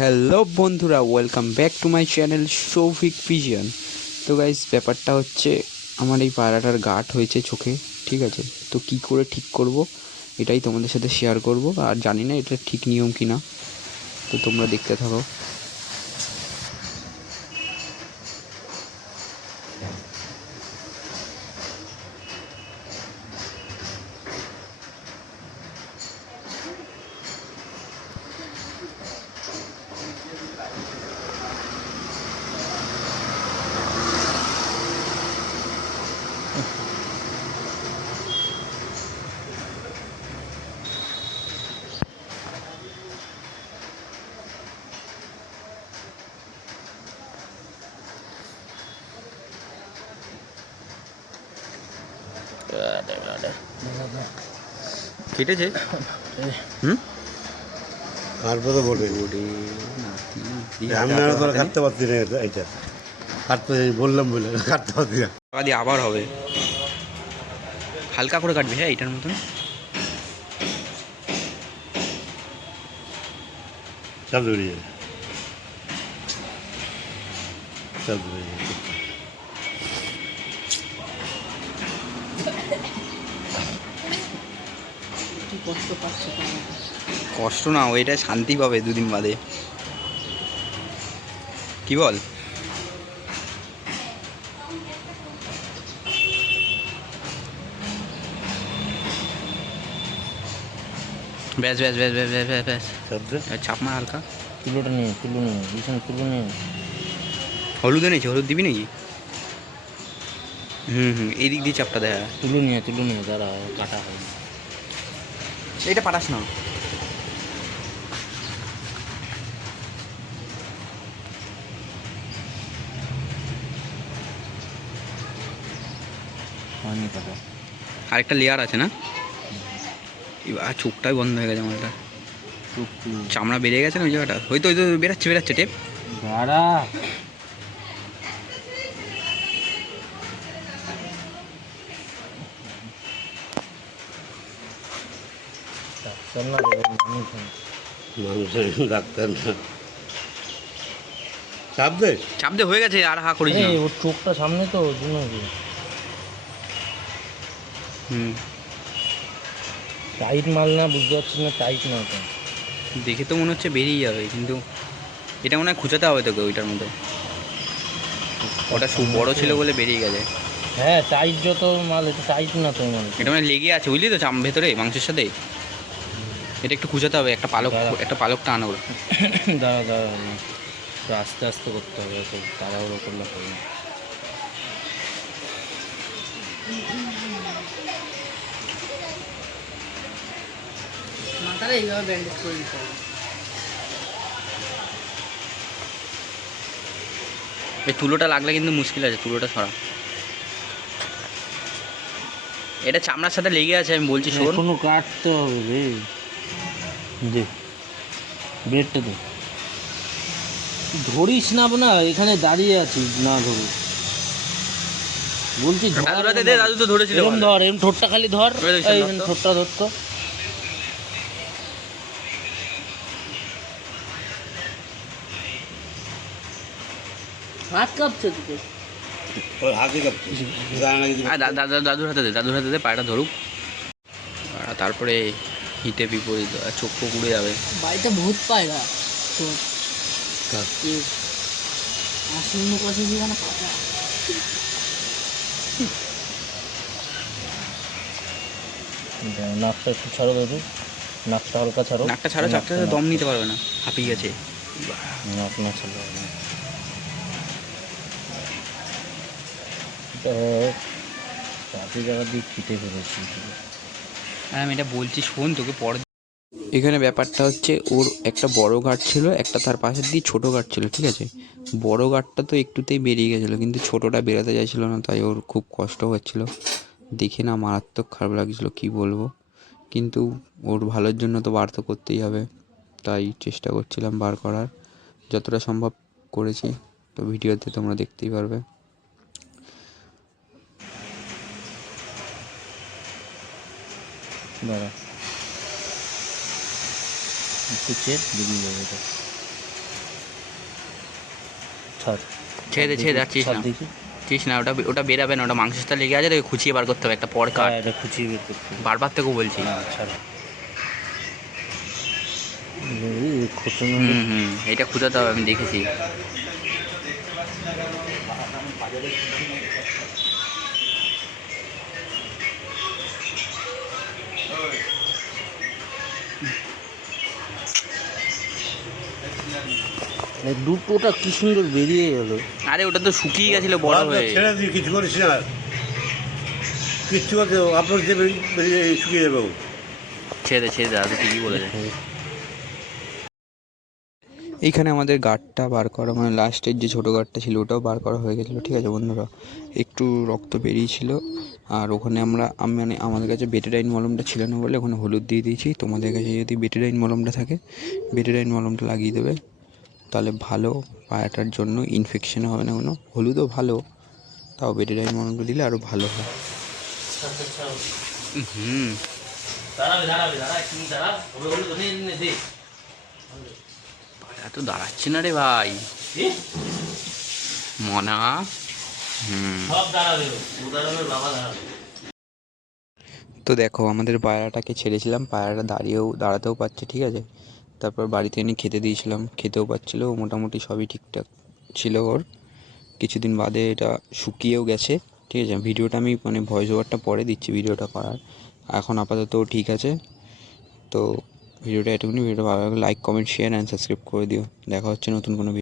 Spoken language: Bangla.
হ্যালো বন্ধুরা, welcome back to my channel Shouvik vision. তো গাইস, ব্যাপারটা হচ্ছে আমার এই পায়রাটার গাঁট হয়েছে চোখে, ঠিক আছে? তো কি করে ঠিক করব এটাই তোমাদের সাথে শেয়ার করব। আর জানি না এটা ঠিক নিয়ম কি না, তো তোমরা দেখতে থাকো। কেটেছে? কাটবো তো বটে আমি আর তোরা কাটতে পারছি না এটা কাটতে বললাম বলে কাটতে পারছি না। দিয়ে আবার হবে, হালকা করে কাটবে। হ্যাঁ, এইটার মতন। চাপ বেরিয়ে যাবে, চাপ বেরিয়ে যাবে। কষ্ট না, ওইটা শান্তি পাবে দুদিন বাদে। কি বল? ব্যাস ব্যাস ব্যাস ব্যাস ব্যাস ব্যাস ব্যাস। চাপ দে। চাপ মার হালকা। তুলোটা নিয়ে ভীষণ তুলো নিয়ে হলুদ এনেছি, হলুদ দিবি নাকি? এই দিক দিয়ে চাপটা দেখা। তুলো নিয়ে যারা কাটা হয় এইটা পাঠাস না। হয়নি কাটা। আরেকটা লেয়ার আছে না? এবার চোখটাই বন্ধ হয়ে গেছে আমার। চামড়া বেরিয়ে গেছে না ওই জায়গাটা? হয়তো হয়তো বেরাচ্ছে টেপ। দাঁড়া ডাক্তার না রে, মানুষ মানুষের ডাক্তার না। চাপ দে। চাপ দিয়ে হয়ে গেছে, আর হা করিস না। ওর চোখটা সামনে তো ওর জন্য টাইট মাল না, বুঝতে পারছিস না টাইট না ওটা। দেখে তো মনে হচ্ছে বেরিয়ে যাবে, কিন্তু এটা মনে হয় খুঁচাতে হবে তোকে ওইটার মতো। ওটা বড় ছিল বলে বেরিয়ে গেছে। হ্যাঁ টাইট যত মাল, এটা টাইট না তো মাল। এটা মানে লেগে আছে, বুঝলি তো, ভেতরে মাংসের সাথে। এটা একটু খুঁচাতে হবে, একটা পালক টান ওর। দাঁড়া একটু আস্তে আস্তে করতে হবে, তো তাড়াহুড়ো করলে হবে না। মাথাটা এইভাবে ব্যান্ডেজ করে দিতে হবে। এই তুলোটা লাগলে কিন্তু মুশকিল আছে, তুলোটা ছড়া। এটা চামড়ার সাথে লেগে আছে, আমি বলছি শোন। এখনো কাটতে হবে রে, দে ব্লেডটা দে। ধরিস না না, এখানে দাঁড়িয়ে আছিস, না ধরিস বলছি। দাদুরাতে দে, দাদু তো ধরেছিল। এরম ধর, এরম ঠোঁটটা খালি ধর, ওই দেখছেন এই ধর তো। ঠোঁটটা ধরতো। হাত কাঁপছে তোকে। ওর হাতে কাটছে। দাদুর হাতে দে, পায়টা ধরুক। আর তারপরে হিতে বিপরীত, চোখ ফোক উড়ে যাবে। বাড়িতে ভূত পায়রা তো কার? আসন্ন পাশে যেখানে পাতা। নাকটা একটু ছাড়ো দাদু, নাকটা হালকা ছাড়ো। নাকটা ছাড়া চাপতে দম নিতে পারবে না, হাঁপিয়ে গেছে। নাক না ছাড়লে হবে না। চারটে জায়গা দিয়ে কেটে ফেলেছি। আর আমি এটা বলছি শোন, তোকে পরে। এখানে ব্যাপারটা হচ্ছে, ওর একটা বড় গাঁট ছিল, একটা তার পাশের দিয়ে ছোটো গাঁট ছিল, ঠিক আছে? বড় গাঁটটা তো একটুতেই বেরিয়ে গেছিলো, কিন্তু ছোটোটা বেরোতে চাইছিল না, তাই ওর খুব কষ্ট হচ্ছিল। দেখে না মারাত্মক খারাপ লাগছিলো, কী বলবো। কিন্তু ওর ভালোর জন্য তো বার তো করতেই হবে, তাই চেষ্টা করছিলাম বার করার, যতটা সম্ভব করেছি। তো ভিডিওতে তোমরা দেখতেই পারবে। দাঁড়া একটু চেপ, বেরিয়ে যাবে এটা। ছাড় ছেড়ে দে, ছেড়ে দে, আর চিস ছাড় না, দেখি। চিস না, ওটা ওটা বেরাবে না, ওটা মাংসের সাথে লেগে আছে, তোকে খুঁচিয়ে বার করতে হবে, একটা পর কাট। এটা খুঁচিয়ে বের করতে হবে। বারবার তোকে বলছি। না ছাড়। এই খোঁচানো এটা খুঁজাতে হবে, আমি দেখেছি। দুটোটা কি সুন্দর বেরিয়ে গেল। আরে ওটা তো শুকিয়ে গেছিল বড় হয়ে। ছেড়ে দিই, কিছু করিস না, কিচ্ছু করতে আপনার যে বেরিয়ে শুকিয়ে যাবে ও। ছেড়ে দে, ছেড়ে দে, আমি ঠিকই বলেছে। এইখানে আমাদের গার্ডটা বার করা, মানে লাস্টের যে ছোটো গার্ডটা ছিল ওটাও বার করা হয়ে গেছিলো, ঠিক আছে বন্ধুরা। একটু রক্ত বেরিয়েছিল, আর ওখানে আমি মানে আমাদের কাছে বেটাডাইন মলমটা ছিল না বলে ওখানে হলুদ দিয়ে দিয়েছি। তোমাদের কাছে যদি বেটাডাইন মলমটা থাকে, বেটাডাইন মলমটা লাগিয়ে দেবে, তাহলে ভালো, পায়াটার জন্য ইনফেকশন হবে না কোনো। হলুদও ভালো, তাও বেটাডাইন মলমটা দিলে আরও ভালো হয়। পায়া তো দাঁড়াচ্ছে না রে ভাই, মনা। তো দেখো আমাদের পায়রাটাকে ছেড়েছিলাম, পায়রাটা দাঁড়াতেও পারছে, ঠিক আছে। তারপর বাড়িতে এনে খেতে দিয়েছিলাম, খেতেও পাচ্ছিলো, মোটামুটি সবই ঠিকঠাক ছিল ওর। কিছুদিন বাদে এটা শুকিয়েও গেছে, ঠিক আছে। ভিডিওটা আমি মানে ভয়েস ওভারটা পরে দিচ্ছি ভিডিওটা করার, এখন আপাতত ঠিক আছে। তো ভিডিওটা এটুকুনি। ভিডিওটা ভালো লাগলে like, comment, share and subscribe করে দিও। দেখা হচ্ছে নতুন কোনো